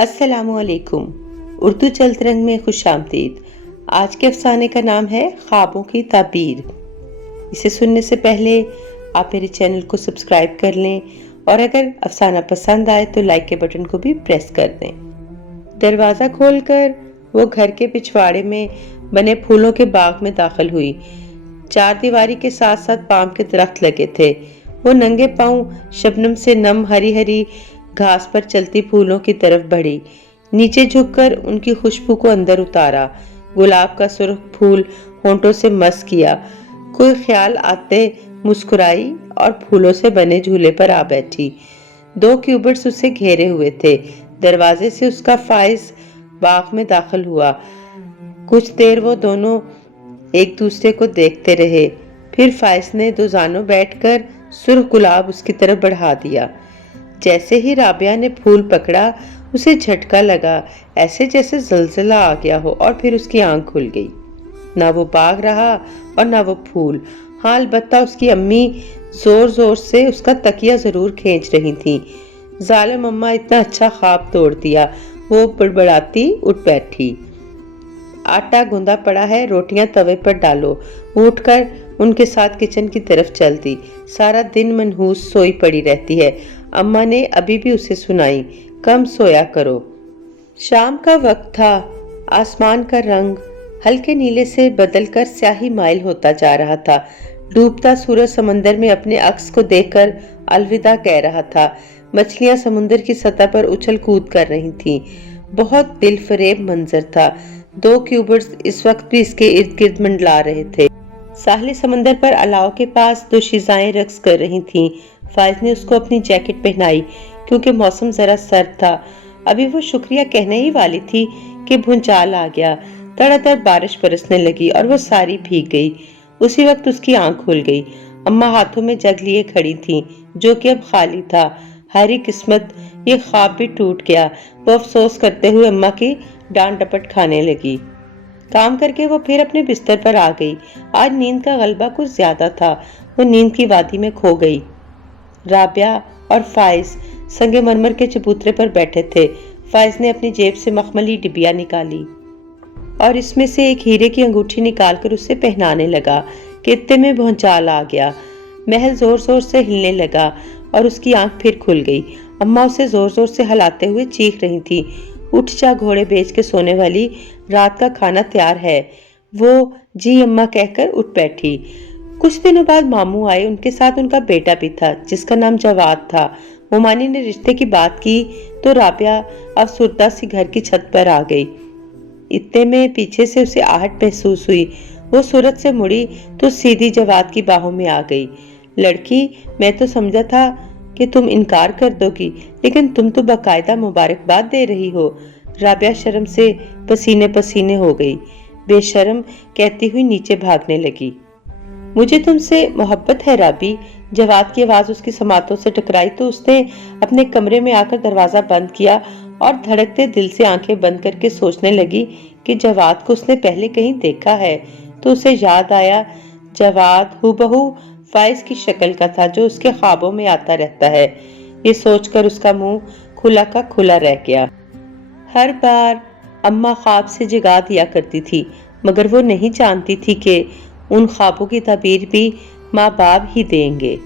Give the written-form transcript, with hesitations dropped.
السلام علیکم۔ اردو چلت رنگ میں خوش آمدید۔ آج کے افسانے کا نام ہے خوابوں کی تعبیر۔ اسے سننے سے پہلے آپ میرے چینل کو سبسکرائب کر لیں اور اگر افسانہ پسند آئے تو لائک کے بٹن کو بھی پریس کر دیں۔ دروازہ کھول کر وہ گھر کے پچھواڑے میں بنے پھولوں کے باغ میں داخل ہوئی۔ چار دیواری کے ساتھ ساتھ پام کے درخت لگے تھے۔ وہ ننگے پاؤں شبنم سے نم ہری ہری گھاس پر چلتی پھولوں کی طرف بڑھی، نیچے جھک کر ان کی خوشبو کو اندر اتارا۔ گلاب کا سرخ پھول ہونٹوں سے مس کیا، کوئی خیال آتے مسکرائی اور پھولوں سے بنے جھولے پر آ بیٹھی۔ دو کیوبرس اسے گھیرے ہوئے تھے۔ دروازے سے اس کا فائز باغ میں داخل ہوا۔ کچھ دیر وہ دونوں ایک دوسرے کو دیکھتے رہے، پھر فائز نے دو زانوں بیٹھ کر سرخ گلاب اس کی طرف بڑھا دیا۔ جیسے ہی رابعہ نے پھول پکڑا اسے جھٹکا لگا، ایسے جیسے زلزلہ آ گیا ہو، اور پھر اس کی آنکھ کھل گئی۔ نہ وہ باغ رہا اور نہ وہ پھول، ہاں البتہ اس کی امی زور زور سے اس کا تکیہ ضرور کھینچ رہی تھیں۔ ظالم اماں اتنا اچھا خواب توڑ دیا، وہ بڑبڑاتی اٹھ بیٹھی۔ آٹا گوندا پڑا ہے، روٹیاں توے پر ڈالو۔ وہ اٹھ کر ان کے ساتھ کچن کی طرف چل دی۔ سارا دن منحوس سوئی پڑی رہتی ہے، اماں نے ابھی بھی اسے سنائی، کم سویا کرو۔ شام کا وقت تھا، آسمان کا رنگ ہلکے نیلے سے بدل کر سیاہی مائل ہوتا جا رہا تھا۔ ڈوبتا سورج سمندر میں اپنے عکس کو دیکھ کر الوداع کہہ رہا تھا۔ مچھلیاں سمندر کی سطح پر اچھل کود کر رہی تھیں۔ بہت دل فریب منظر تھا۔ دو کیوبرس اس وقت بھی اس کے ارد گرد منڈلا رہے تھے۔ ساحل سمندر پر الاؤ کے پاس دو شیزائیں رقص کر رہی تھیں۔ فائز نے اس کو اپنی جیکٹ پہنائی کیونکہ موسم ذرا سرد تھا۔ ابھی وہ شکریہ کہنے ہی والی تھی کہ بھونچال آ گیا۔ تڑا تڑ بارش برسنے لگی اور وہ ساری بھیگ گئی۔ اسی وقت اس کی آنکھ کھل گئی۔ اماں ہاتھوں میں جگ لیے کھڑی تھیں جو کہ اب خالی تھا۔ ہاری قسمت، یہ خواب بھی ٹوٹ گیا۔ وہ افسوس کرتے ہوئے اماں کی ڈانٹ ڈپٹ کھانے لگی۔ کام کر کے وہ پھر اپنے بستر پر آ گئی۔ آج نیند کا غلبہ کچھ زیادہ تھا، وہ نیند کی وادی میں کھو گئی۔ رابعہ اور فائز سنگ مرمر کے چبوترے پر بیٹھے تھے۔ فائز نے اپنی جیب سے مخملی ڈبیا نکالی اور اس میں سے ایک ہیرے کی انگوٹھی نکال کر اسے پہنانے لگا کہ اتنے میں بھونچال آ گیا۔ محل زور زور سے ہلنے لگا اور اس کی آنکھ پھر کھل گئی۔ اماں اسے زور زور سے ہلاتے ہوئے چیخ رہی تھی، اٹھ جا گھوڑے بیچ کے سونے والی، رات کا کھانا تیار ہے۔ وہ جی اماں کہہ کر اٹھ بیٹھی۔ کچھ دنوں بعد ماموں آئے، ان کے ساتھ ان کا بیٹا بھی تھا جس کا نام جواد تھا۔ مومانی نے رشتے کی بات کی تو رابعہ افسردہ سی گھر کی چھت پر آ گئی۔ اتنے میں پیچھے سے اسے آہٹ محسوس ہوئی۔ وہ صورت سے مڑی تو سیدھی جواد کی باہوں میں آ گئی۔ لڑکی، میں تو سمجھا تھا کہ تم انکار کر دو گی، لیکن تم تو باقاعدہ مبارکباد دے رہی ہو۔ رابعہ شرم سے پسینے پسینے ہو گئی۔ بے شرم کہتی ہوئی نیچے بھاگنے لگی۔ مجھے تم سے محبت ہے رابی۔ جواد کی آواز اس کی سماعتوں سے ٹکرائی تو اس نے اپنے کمرے میں آ کر دروازہ بند کیا اور دھڑکتے دل سے آنکھیں بند کر کے سوچنے لگی کہ جواد کو اس نے پہلے کہیں دیکھا ہے تو اسے یاد آیا، جواد ہو بہو فائز کی شکل کا تھا جو اس کے خوابوں میں آتا رہتا ہے۔ یہ سوچ کر اس کا منہ کھلا کا کھلا رہ گیا۔ ہر بار اماں خواب سے جگا دیا کرتی تھی، مگر وہ نہیں جانتی تھی کہ ان خوابوں کی تعبیر بھی ماں باپ ہی دیں گے۔